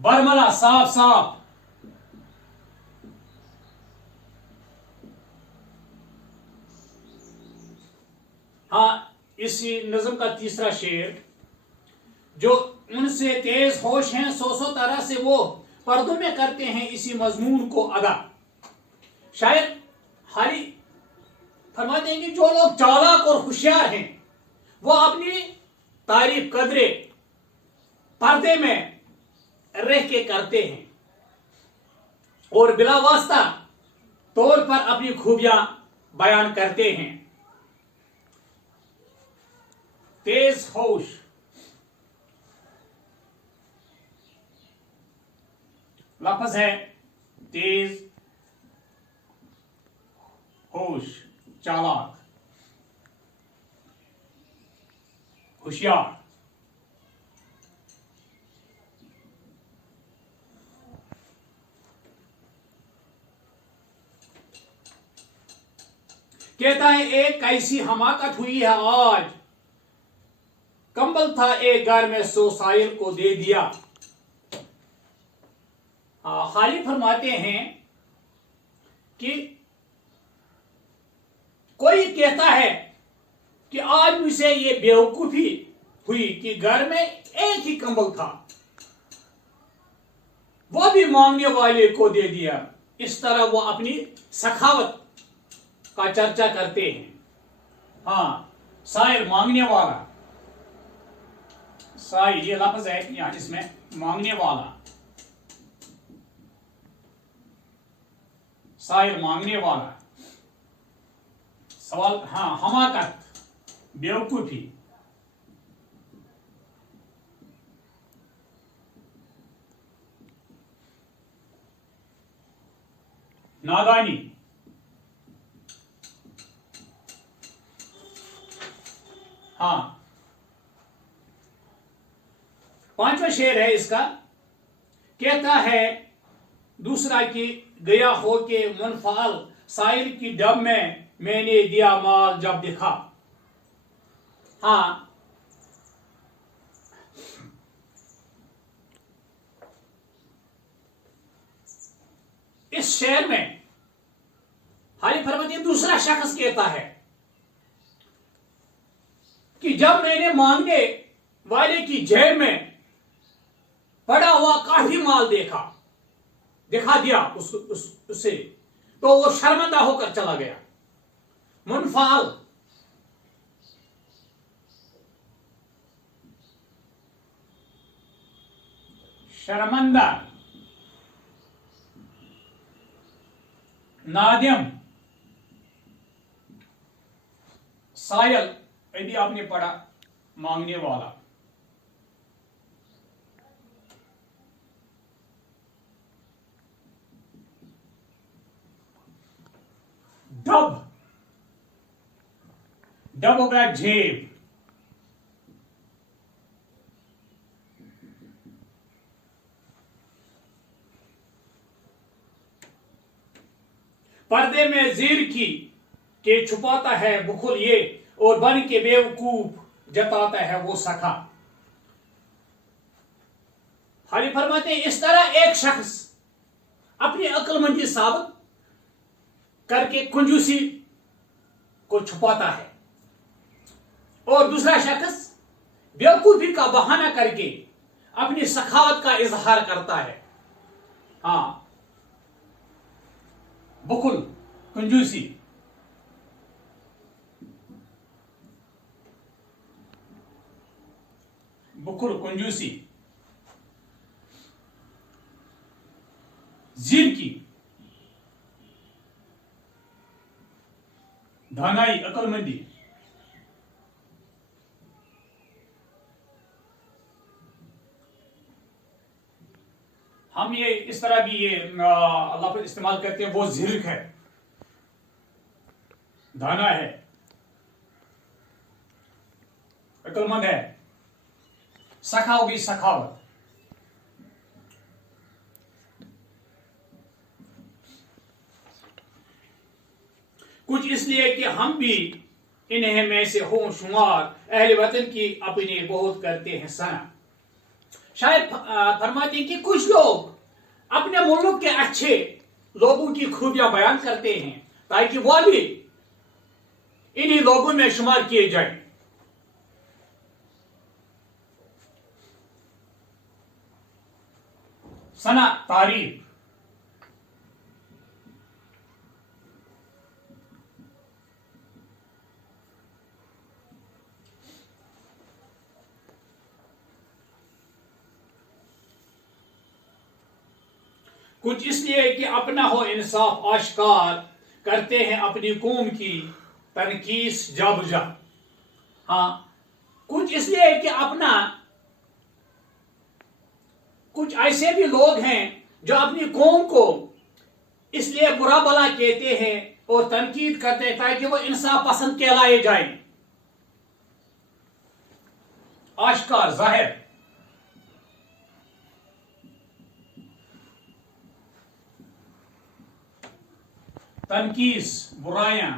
برملا صاف صاف. ہاں اسی نظم کا تیسرا شعر، جو ان سے تیز ہوش ہیں سو طرح سے وہ پردوں میں کرتے ہیں اسی مضمون کو ادا. شاعر حالی فرماتے ہیں کہ جو لوگ چالاک اور ہوشیار ہیں وہ اپنی تعریف قدرے پردے میں رہ کے کرتے ہیں اور بلا واسطہ طور پر اپنی خوبیاں بیان کرتے ہیں. تیز ہوش، لفظ ہے تیز ہوش، چالاک، ہوشیار. کہتا ہے ایک ایسی حماقت ہوئی ہے آج، کمبل تھا ایک گھر میں سو سائل کو دے دیا. خالی فرماتے ہیں کہ کوئی کہتا ہے کہ آج مجھ سے یہ بیوقوفی ہوئی کہ گھر میں ایک ہی کمبل تھا، وہ بھی مانگنے والے کو دے دیا. اس طرح وہ اپنی سخاوت کا چرچا کرتے ہیں. ہاں سائل مانگنے والا، سائل یہ لفظ ہے یہاں اس میں مانگنے والا، سائل مانگنے والا. سوال ہاں حماقت، بیوقوفی. نادانی، ہاں. پانچواں شعر ہے اس کا، کہتا ہے دوسرا کہ گیا ہو کے منفعل سائل کی ڈب میں نے دیا مال جب دکھا. ہاں اس شعر میں حالی فرماتی دوسرا شخص کہتا ہے کہ جب میں نے مانگنے والے کی جیب میں پڑا ہوا کافی مال دکھا دیا اسے تو وہ شرمندہ ہو کر چلا گیا. منفعل، شرمندہ، نادم. سائل ابھی آپ نے پڑھا مانگنے والا. ڈب ہو گیا جیب. پردے میں زیر کی کہ چھپاتا ہے بخل یہ اور بن کے بیوقوف جتاتا ہے وہ سکھا. حالی فرماتے ہیں اس طرح ایک شخص اپنی عقل مندی ثابت کر کے کنجوسی کو چھپاتا ہے اور دوسرا شخص بیوقوفی کا بہانہ کر کے اپنی سخاوت کا اظہار کرتا ہے. ہاں بخل، کنجوسی. بخل، کنجوسی. زیر کی، دانائی، عقل مندی. ہم یہ اس طرح بھی یہ لفظ استعمال کرتے ہیں، وہ زرک ہے، دانا ہے، عقل مند ہے. سخا ہوگی سخاوت. کچھ اس لیے کہ ہم بھی انہیں میں سے ہوں شمار، اہل وطن کی اپنی بہت کرتے ہیں ثنا. شاید فرماتے ہیں کہ کچھ لوگ اپنے ملک کے اچھے لوگوں کی خوبیاں بیان کرتے ہیں تاکہ وہ بھی انہی لوگوں میں شمار کیے جائیں. ثنا تعریف. کچھ اس لیے کہ اپنا ہو انصاف آشکار کرتے ہیں اپنی قوم کی تنقیص جا بجا. ہاں کچھ اس لیے کہ اپنا کچھ ایسے بھی لوگ ہیں جو اپنی قوم کو اس لیے برا بلا کہتے ہیں اور تنقید کرتے ہیں تاکہ وہ انصاف پسند کہلائے جائیں. آشکار ظاہر. تنقیص برائیاں.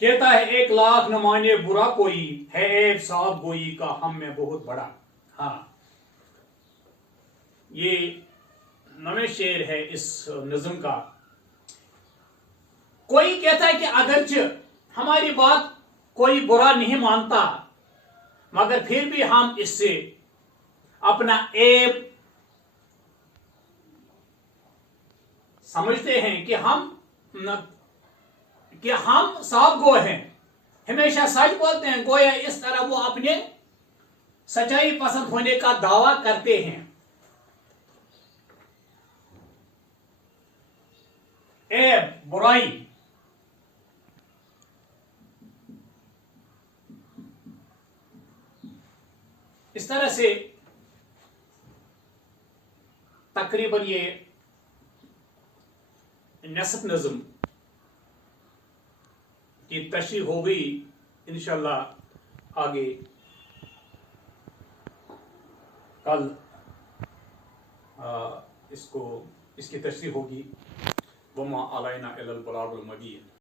کہتا ہے 1,00,000 نہ مانے برا کوئی ہے عیب صاحب گوئی کا ہم میں بہت بڑا. ہاں یہ نویں شعر ہے اس نظم کا. کوئی کہتا ہے کہ اگرچہ ہماری بات کوئی برا نہیں مانتا مگر پھر بھی ہم اس سے اپنا عیب سمجھتے ہیں کہ ہم صاحب گو ہیں, ہمیشہ سچ بولتے ہیں, گویا اس طرح وہ اپنے سچائی پسند ہونے کا دعویٰ کرتے ہیں. عیب برائی. اس طرح سے تقریباً یہ نصف نظم کی تشریح ہو گئی. انشاءاللہ آگے کل اس کی تشریح ہوگی. وما علینا الا البلاغ المبین.